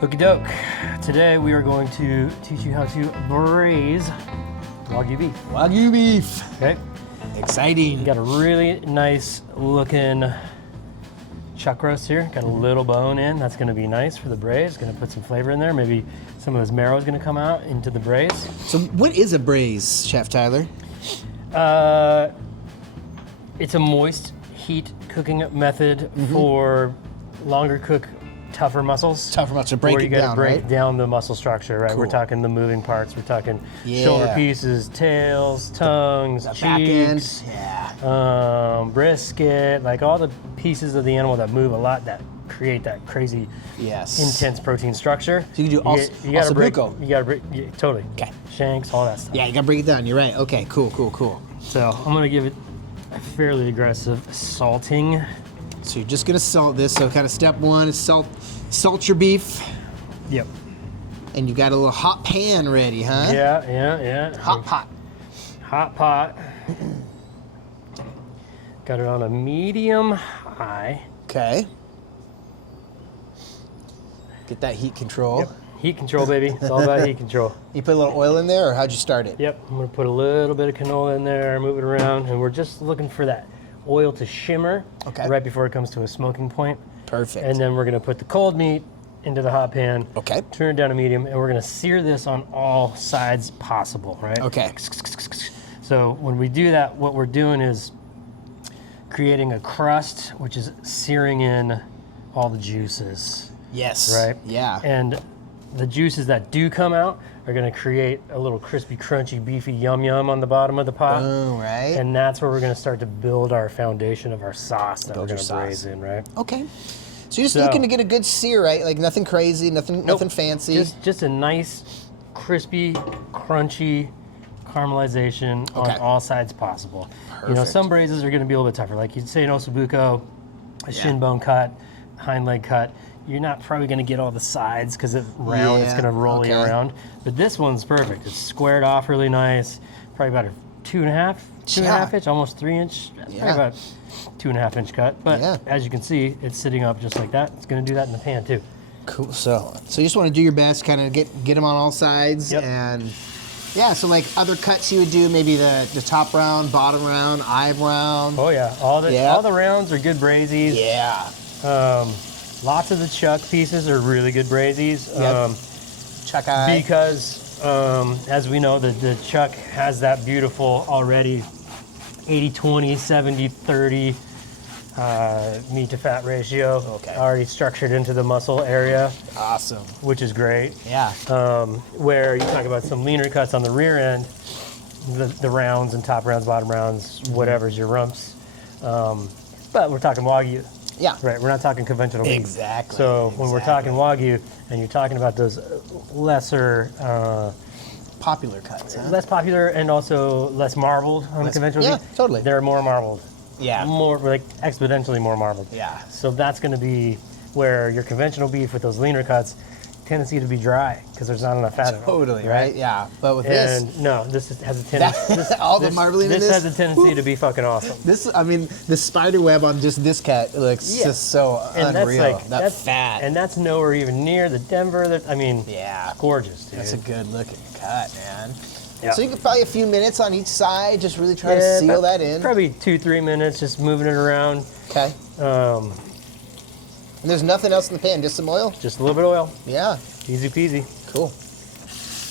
Okie doke. Today we are going to teach you how to braise Wagyu beef. Wagyu beef. Okay. Exciting. We got a really nice looking chuck roast here. Got a little bone in. That's going to be nice for the braise. Going to put some flavor in there. Maybe some of this marrow is going to come out into the braise. So what is a braise, Chef Tyler? It's a moist heat cooking method for longer cook, tougher muscles. Tougher muscles, to break where it you gotta down, break right? down the muscle structure, right? Cool. We're talking the moving parts. We're talking Yeah. shoulder pieces, tails, tongues, The back end. cheeks, brisket, like all the pieces of the animal that move a lot that create that crazy, Yes. intense protein structure. So you can do you gotta break. ossobuco. You gotta break. Yeah, totally. Okay. Shanks, all that stuff. Yeah, you gotta break it down. You're right. Okay, cool. So I'm gonna give it a fairly aggressive salting. So you're just gonna salt this. So kind of step one is salt your beef. Yep. And you got a little hot pan ready, huh? Yeah. Hot pot. Hot pot. Got it on a medium high. Okay. Get that heat control. Yep. Heat control, baby. It's all about heat control. You put a little oil in there, or how'd you start it? Yep. I'm gonna put a little bit of canola in there, move it around, and we're just looking for that oil to shimmer right before it comes to a smoking point. Perfect. And then we're gonna put the cold meat into the hot pan. Okay. Turn it down to medium, and we're gonna sear this on all sides possible, right? Okay. So when we do that, what we're doing is creating a crust, which is searing in all the juices. Yes. Right? Yeah. And the juices that do come out are gonna create a little crispy, crunchy, beefy yum yum on the bottom of the pot. Oh, right. And that's where we're gonna start to build our foundation of our sauce that Build we're your gonna sauce. braise in, right? Okay. So you're just looking to get a good sear, right? Like nothing crazy, nothing fancy. Just a nice, crispy, crunchy caramelization on all sides possible. You know, Perfect. some braises are gonna be a little bit tougher. Like you'd say an ossobuco, a shin bone cut, hind leg cut. You're not probably gonna get all the sides because it's round, it's gonna roll you around. But this one's perfect. It's squared off really nice. Probably about a two and a half inch, almost 3 inch. That's probably about 2.5 inch cut. But as you can see, it's sitting up just like that. It's gonna do that in the pan too. Cool. So you just want to do your best, kind of get them on all sides, and so like other cuts you would do, maybe the top round, bottom round, eye round. Oh yeah, all the rounds are good braisies. Yeah. Lots of the chuck pieces are really good braisies. Chuck eye. Because as we know, the chuck has that beautiful already 80-20, 70-30 meat to fat ratio already structured into the muscle area. Awesome. Which is great. Yeah. Where you talk about some leaner cuts on the rear end, the rounds and top rounds, bottom rounds, whatever's your rumps. But we're talking Wagyu. Yeah. Right, we're not talking conventional beef. Exactly. So when we're talking Wagyu and you're talking about those lesser... popular cuts, huh? Less popular and also less marbled on the conventional beef. Yeah, totally. They're more marbled. Yeah. More, like exponentially more marbled. Yeah. So that's gonna be where your conventional beef with those leaner cuts tendency to be dry because there's not enough fat in it. Totally, right? Yeah. But with this... No, this has a tendency... the marbling in this? This has a tendency to be fucking awesome. The spider web on just this cat looks just so unreal. That's fat. And that's nowhere even near the Denver. Gorgeous, dude. That's a good looking cut, man. Yeah. So you could probably a few minutes on each side, just really try to seal that in. Probably 2-3 minutes, just moving it around. Okay. And there's nothing else in the pan, just some oil? Just a little bit of oil. Yeah. Easy peasy. Cool.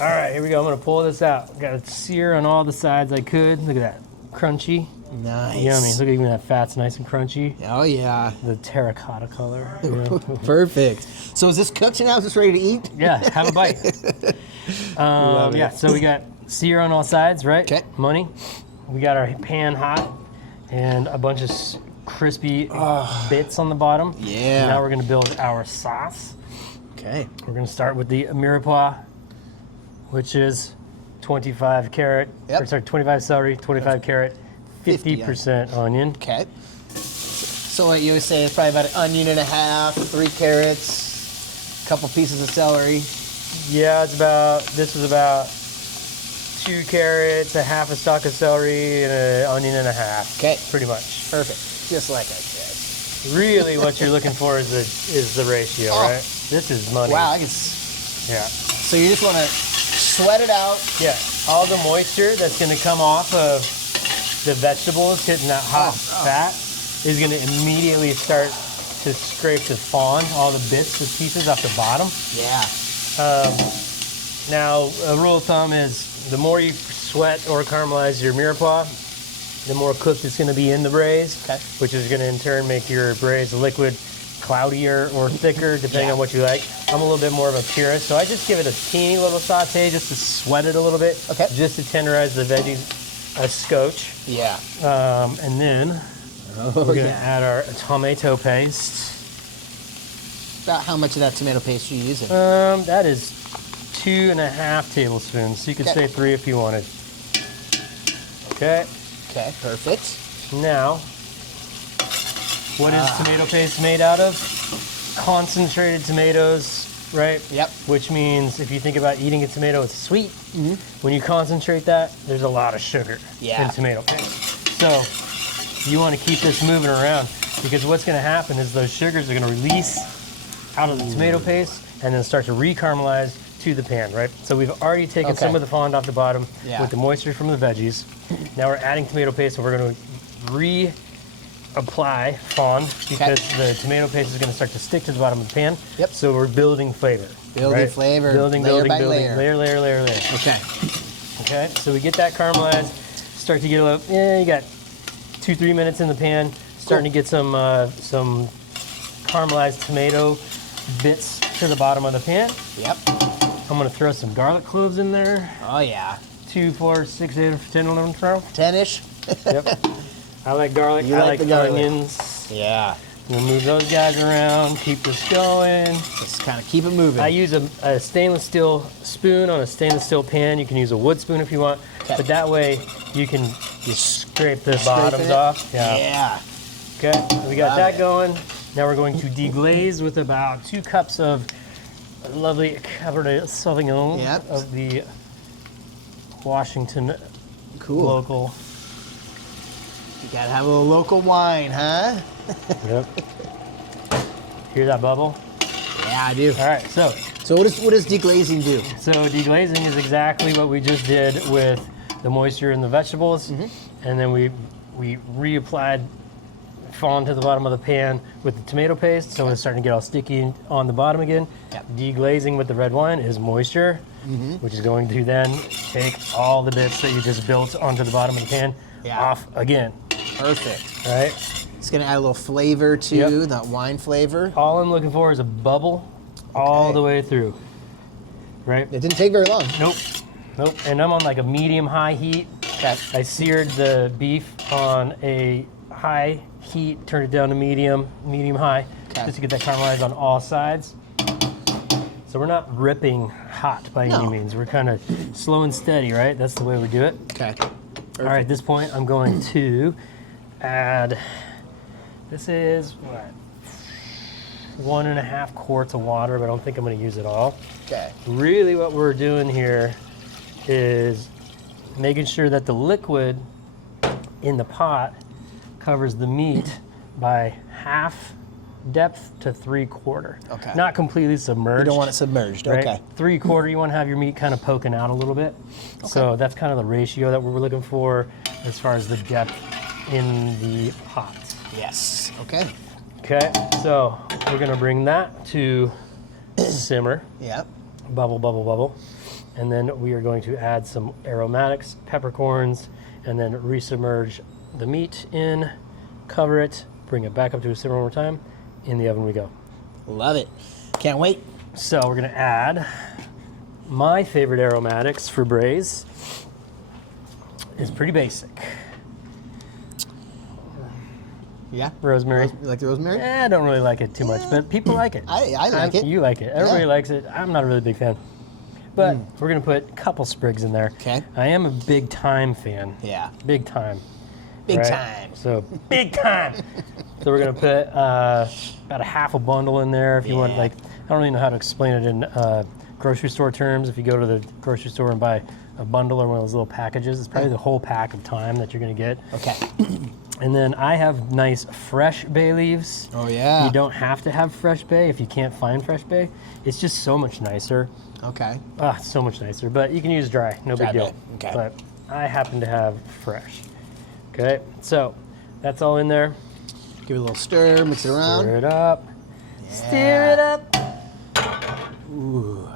All right, here we go. I'm gonna pull this out. Got it sear on all the sides I could. Look at that, crunchy. Nice. Yummy. Look at even that fat's nice and crunchy. Oh yeah. The terracotta color. Perfect. So is this cooked now? Is this ready to eat? Yeah, have a bite. So we got sear on all sides, right? Okay. Money. We got our pan hot and a bunch of crispy bits on the bottom. Yeah. Now we're gonna build our sauce. Okay. We're gonna start with the mirepoix, which is 25 carrot, 25 celery, 25 carrot, 50% onion. Okay. So what you always say is probably about an onion and a half, 3 carrots, a couple pieces of celery. Yeah, this is about 2 carrots, a half a stalk of celery, and an onion and a half. Okay. Pretty much. Perfect. Just like I said. Really what you're looking for is the ratio, right? This is money. Wow, Yeah. So you just want to sweat it out. Yeah. All the moisture that's going to come off of the vegetables hitting that hot fat is going to immediately start to scrape the fond, all the bits, the pieces off the bottom. Yeah. Now, a rule of thumb is the more you sweat or caramelize your mirepoix, the more cooked it's going to be in the braise, which is going to in turn make your braise liquid cloudier or thicker, depending on what you like. I'm a little bit more of a purist, so I just give it a teeny little saute just to sweat it a little bit, just to tenderize the veggies a scotch. Yeah. And then we're going to add our tomato paste. About how much of that tomato paste are you using? That is 2.5 tablespoons. So you could say 3 if you wanted. Okay. Okay, perfect. Now, what is tomato paste made out of? Concentrated tomatoes, right? Yep. Which means if you think about eating a tomato, it's sweet. When you concentrate that, there's a lot of sugar in tomato paste. So you want to keep this moving around because what's going to happen is those sugars are going to release out of the tomato paste and then start to re-caramelize to the pan, right? So we've already taken some of the fond off the bottom with the moisture from the veggies. Now we're adding tomato paste and we're going to reapply fond because the tomato paste is going to start to stick to the bottom of the pan. So we're building flavor. Building flavor. Building. Layer. Layer. Okay. Okay, so we get that caramelized, start to get a little, you got 2-3 minutes in the pan, starting to get some caramelized tomato bits to the bottom of the pan. Yep. I'm gonna throw some garlic cloves in there. Oh yeah. 2, 4, 6, 8, 10, 11, 12. 10-ish. Yep. I like garlic. You I like like the garlic. onions. Yeah. We'll move those guys around, keep this going. Just kind of keep it moving. I use a stainless steel spoon on a stainless steel pan. You can use a wood spoon if you want, but that way you can just scrape the bottoms off. Yeah. Okay, we got that going. Now we're going to deglaze with about 2 cups of lovely Cabernet Sauvignon of the Washington local. You gotta have a little local wine, huh? Yep. Hear that bubble? Yeah, I do. All right, so what does deglazing do? So deglazing is exactly what we just did with the moisture in the vegetables, and then we reapplied fond to the bottom of the pan with the tomato paste, so it's starting to get all sticky on the bottom again. Deglazing with the red wine is moisture, which is going to then take all the bits that you just built onto the bottom of the pan off again. Perfect. Right? It's gonna add a little flavor too, that wine flavor. All I'm looking for is a bubble all the way through. Right? It didn't take very long. Nope. And I'm on like a medium-high heat. I seared the beef on a high heat, turned it down to medium-high, just to get that caramelized on all sides. So we're not ripping hot by any means. We're kind of slow and steady, right? That's the way we do it. Okay. All right, at this point, I'm going to add, this is, what, 1.5 quarts of water, but I don't think I'm going to use it all. Okay. Really what we're doing here is making sure that the liquid in the pot covers the meat by half depth to 3/4. Okay. Not completely submerged. You don't want it submerged. Right? Okay. 3/4, you want to have your meat kind of poking out a little bit. Okay. So that's kind of the ratio that we're looking for as far as the depth in the pot. Yes. Okay. Okay, so we're gonna bring that to simmer. Yep. Bubble, bubble, bubble. And then we are going to add some aromatics, peppercorns, and then resubmerge the meat in, cover it, bring it back up to a simmer one more time. In the oven we go. Love it. Can't wait. So we're gonna add my favorite aromatics for braise. It's pretty basic. Yeah. Rosemary. You like the rosemary? I don't really like it too much, but people like it. I like it. You like it. Everybody likes it. I'm not a really big fan. But we're gonna put a couple sprigs in there. Okay. I am a big thyme fan. Yeah. Big thyme. Big time. So big time. So we're gonna put about a half a bundle in there if you want like don't really know how to explain it in grocery store terms. If you go to the grocery store and buy a bundle or one of those little packages, it's probably the whole pack of thyme that you're gonna get. Okay. And then I have nice fresh bay leaves. Oh yeah. You don't have to have fresh bay if you can't find fresh bay. It's just so much nicer. Okay. It's so much nicer, but you can use dry, no big deal. Okay. But I happen to have fresh. Okay, so that's all in there. Give it a little stir, mix it around. Stir it up. Yeah. Stir it up. Ooh.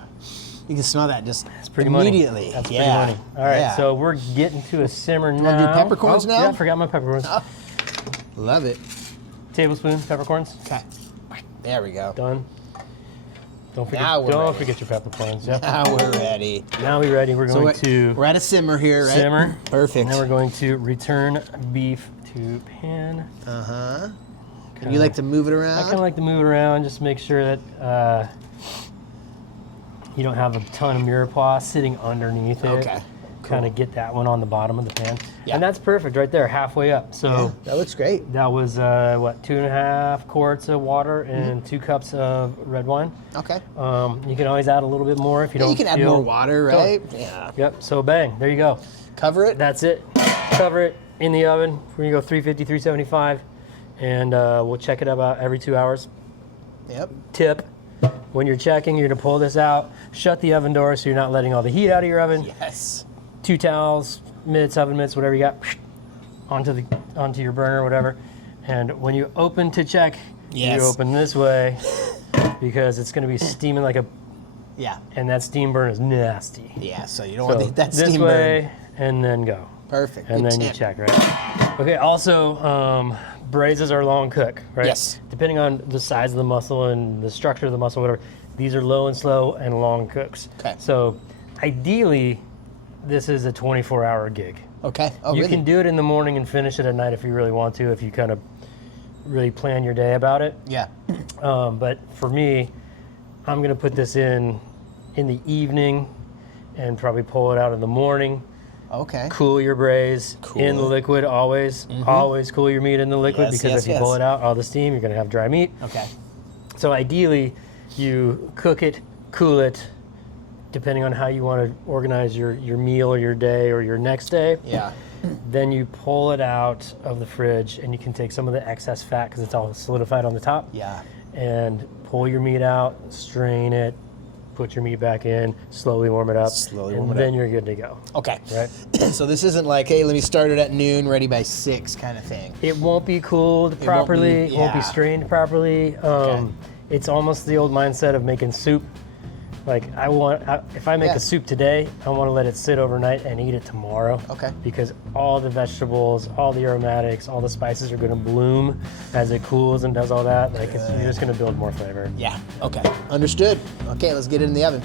You can smell that just Pretty immediately. Money. That's pretty money. All right, so we're getting to a simmer now. Want to do peppercorns now? Yeah, I forgot my peppercorns. Oh, love it. Tablespoon peppercorns. Okay. There we go. Done. Don't forget. Now we're Don't ready. forget your peppercorns. Yep. Now we're ready. Now we're ready. We're going to we're at a simmer here, right? simmer. Perfect. And then we're going to return beef to pan. Uh-huh. And you like to move it around? I kind of like to move it around, just make sure that you don't have a ton of mirepoix sitting underneath it. Okay. Kind of get that one on the bottom of the pan. Yeah. And that's perfect right there, halfway up. So Yeah, that looks great. that was, what, 2.5 quarts of water and 2 cups of red wine. Okay. You can always add a little bit more if you don't You can add more water, right? Yeah. Yep, so bang, there you go. Cover it? That's it. Cover it in the oven. We're gonna go 350, 375, and we'll check it about every 2 hours. Yep. Tip, when you're checking, you're gonna pull this out, shut the oven door so you're not letting all the heat out of your oven. Yes. 2 towels, mitts, oven mitts, whatever you got, onto your burner, whatever. And when you open to check, Yes. you open this way because it's gonna be steaming like a, Yeah. and that steam burn is nasty. Yeah, so you don't So want that this steam way, burn. and then go. Perfect. And Good then you tip. check, right? Okay, also, braises are long cook, right? Yes. Depending on the size of the muscle and the structure of the muscle, whatever, these are low and slow and long cooks. Okay. So ideally, this is a 24-hour gig. Okay. Oh, You really? can do it in the morning and finish it at night if you really want to, if you kind of really plan your day about it. Yeah. But for me, I'm gonna put this in the evening and probably pull it out in the morning. Okay. Cool your braise in the Cool. liquid always. Always cool your meat in the liquid Yes, because yes, if you yes. pull it out, all the steam, you're gonna have dry meat. Okay. So ideally, you cook it, cool it, depending on how you want to organize your meal or your day or your next day. Yeah. Then you pull it out of the fridge and you can take some of the excess fat because it's all solidified on the top. Yeah. And pull your meat out, strain it, put your meat back in, slowly warm it up, Slowly and warm it then up. you're good to go. Okay. Right? So this isn't like, hey, let me start it at noon, ready by 6 kind of thing. It won't be cooled properly. It won't be yeah. strained properly. It's almost the old mindset of making soup. Like if I make Yeah. a soup today, I want to let it sit overnight and eat it tomorrow. Okay. Because all the vegetables, all the aromatics, all the spices are going to bloom as it cools and does all that. Like you're just going to build more flavor. Yeah. Okay. Understood. Okay, let's get it in the oven.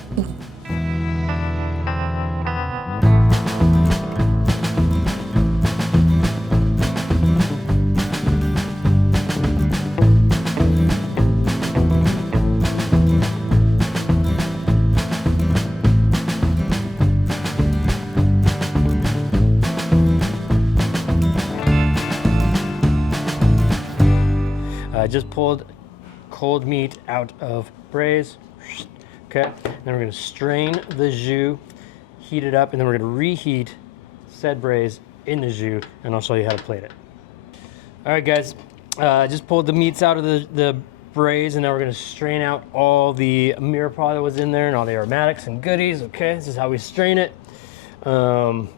I just pulled cold meat out of braise. Okay, then we're gonna strain the jus, heat it up, and then we're gonna reheat said braise in the jus, and I'll show you how to plate it. All right, guys, I just pulled the meats out of the braise, and now we're gonna strain out all the mirepoix that was in there and all the aromatics and goodies. Okay, this is how we strain it. I'm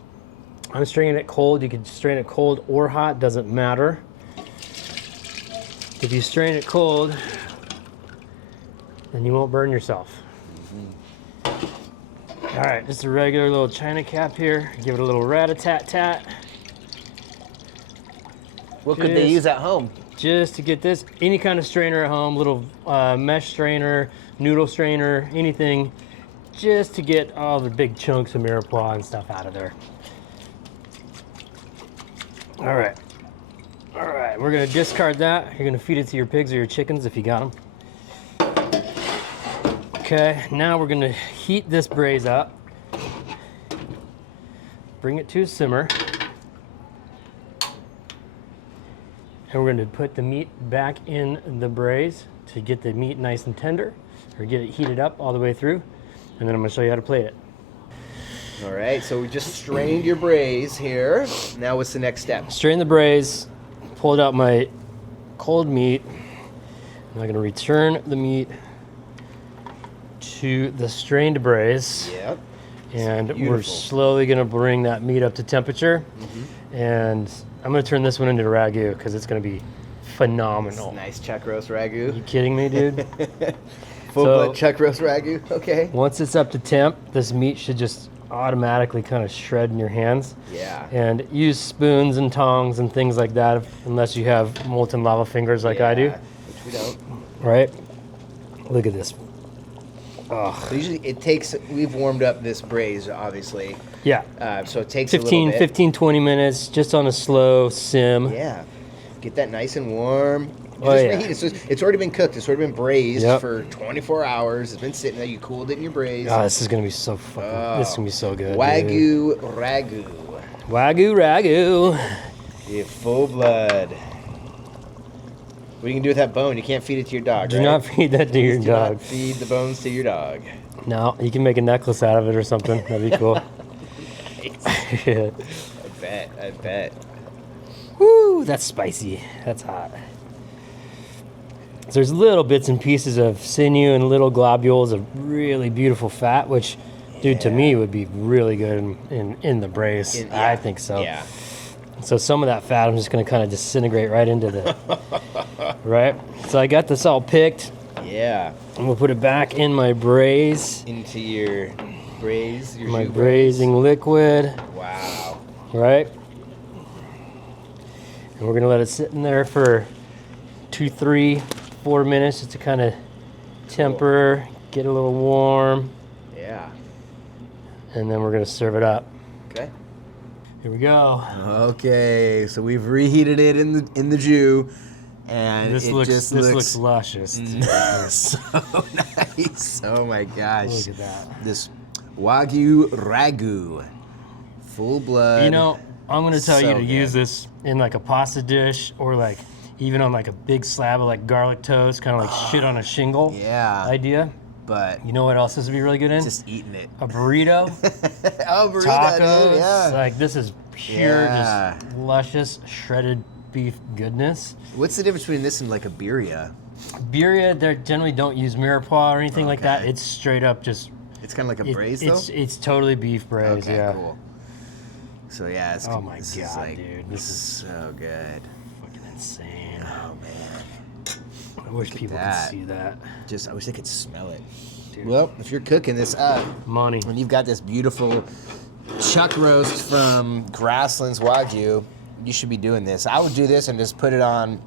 straining it cold. You can strain it cold or hot, doesn't matter. If you strain it cold, then you won't burn yourself. All right, just a regular little china cap here. Give it a little rat-a-tat-tat. What could they use at home? Just to get this, any kind of strainer at home, little mesh strainer, noodle strainer, anything, just to get all the big chunks of mirepoix and stuff out of there. All right. All right, we're gonna discard that. You're gonna feed it to your pigs or your chickens if you got them. Okay, now we're gonna heat this braise up. Bring it to a simmer. And we're gonna put the meat back in the braise to get the meat nice and tender. or get it heated up all the way through, and then I'm gonna show you how to plate it. All right, so we just strained your braise here. Now what's the next step? Strain the braise, pulled out my cold meat. I'm gonna return the meat to the strained braise. Yep. And we're slowly gonna bring that meat up to temperature. And I'm gonna turn this one into ragu because it's gonna be phenomenal. Nice chuck roast ragu. You kidding me, dude? Full-blood chuck roast ragu, okay. Once it's up to temp, this meat should just automatically kind of shred in your hands. Yeah. And use spoons and tongs and things like that, unless you have molten lava fingers like I do. Which we don't. Right? Look at this. Oh. So usually it takes, we've warmed up this braise, obviously. Yeah. So it takes a little bit. 15, 20 minutes, just on a slow sim. Yeah. Get that nice and warm. Oh, yeah. It's already been cooked. It's already been braised for 24 hours. It's been sitting there. You cooled it in your braise. Oh, this is going to be so fucking, this is going to be so good. Wagyu ragu. Wagyu ragu. Yeah, full blood. What you can do with that bone? You can't feed it to your dog, Do not feed that to your Do dog. not feed the bones to your dog. No, you can make a necklace out of it or something. That'd be cool. Yeah. I bet. Woo, that's spicy. That's hot. So there's little bits and pieces of sinew and little globules of really beautiful fat, which, dude, to me would be really good in the braise. I think so. Yeah. So some of that fat, I'm just going to kind of disintegrate right into the, right? So I got this all picked. Yeah. I'm going to put it back in my braise. Into your braise, my braising liquid. Wow. Right? And we're going to let it sit in there for 2, 3, 4 minutes just to kind of temper, get a little warm. Yeah. And then we're going to serve it up. Okay. Here we go. Okay, so we've reheated it in the jus, and This looks luscious. So nice. Oh my gosh. Look at that. This Wagyu ragu, full blood. You know, I'm going to tell you So to good. use this in like a pasta dish or like even on like a big slab of like garlic toast, kind of like shit on a shingle idea. But You know what else this would be really good in? just eating it. A burrito. Oh, burrito, Tacos. dude, yeah. Like this is pure, Yeah. just luscious shredded beef goodness. What's the difference between this and like a birria? Birria, they generally don't use mirepoix or anything like that. Okay. It's straight up just. It's kind of like a braise, though? It's totally beef braise. Okay, yeah. cool. So yeah, it's, Oh my this God, is like, dude. This is so good. Fucking insane. Oh man. I wish people could that. see that. Just I wish they could smell it. Dude. Well, if you're cooking this up, Money. when you've got this beautiful chuck roast from Grasslands Wagyu, you should be doing this. I would do this and just put it on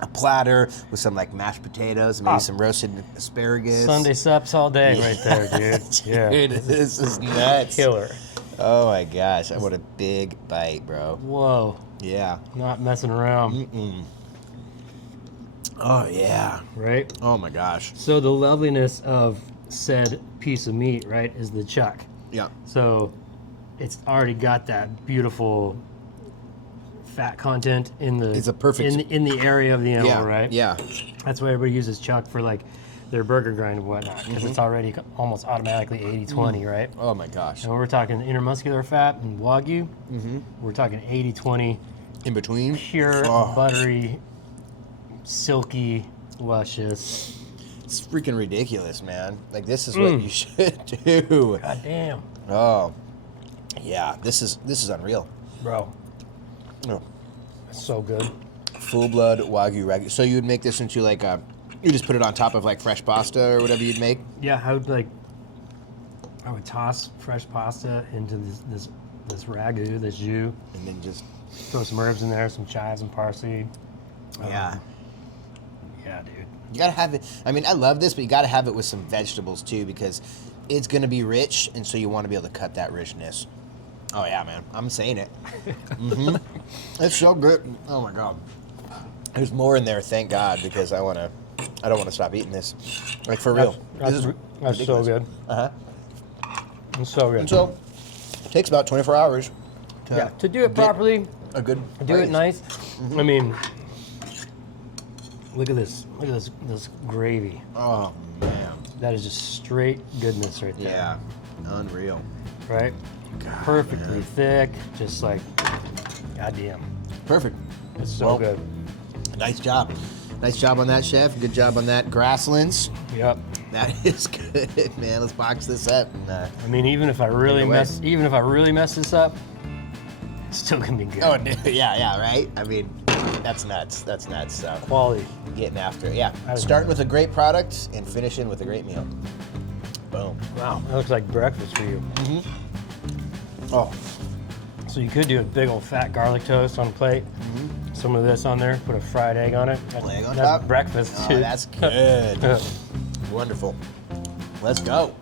a platter with some like mashed potatoes, maybe some roasted asparagus. Sunday sups all day right there, dude. Yeah. Dude, this is nuts. Killer. Oh my gosh, what a big bite, bro. Whoa. Yeah. Not messing around. Oh yeah. Right? Oh my gosh. So the loveliness of said piece of meat, right, is the chuck. Yeah. So it's already got that beautiful fat content in the It's a perfect- in the area of the animal, Yeah. right? Yeah. That's why everybody uses chuck for like their burger grind and whatnot, because it's already almost automatically 80-20, right? Oh my gosh. And when we're talking intermuscular fat and Wagyu, we're talking 80-20, In between. pure, Oh. buttery, silky, luscious. It's freaking ridiculous, man. Like this is what you should do. God damn. Oh. Yeah, this is unreal. Bro, Oh. that's so good. Full blood Wagyu ragu. So you would make this into like a, you just put it on top of like fresh pasta or whatever you'd make? Yeah, I would toss fresh pasta into this ragu, this jus, And then just, throw some herbs in there, some chives and parsley. yeah. Yeah, dude. You gotta have it. I mean, I love this, but you gotta have it with some vegetables too, because it's gonna be rich, and so you want to be able to cut that richness. Oh yeah, man, I'm saying it. It's so good. Oh my god, there's more in there. Thank God, because I don't want to stop eating this. Like for real. That's so good. It's so good. And so, it takes about 24 hours. To do it properly, A good. do it braise. nice. I mean, look at this. Look at this gravy. Oh man. That is just straight goodness right there. Yeah, unreal. Right? God, Perfectly man. thick, just like, goddamn. Perfect. It's so Well, good. Nice job. Nice job on that, chef. Good job on that. Grasslands. Yep. That is good, man. Let's box this up. And, I mean, even if I really away. mess this up, it's still gonna be good. oh, yeah, right? I mean, that's nuts. That's nuts. So Quality. getting after it. Yeah. I was- Starting with a great product and finishing with a great meal. Boom. Wow, that looks like breakfast for you. Oh, So you could do a big old fat garlic toast on a plate. Some of this on there, put a fried egg on it. That's, Egg on that's top? breakfast, oh dude. that's good. Wonderful. Let's go.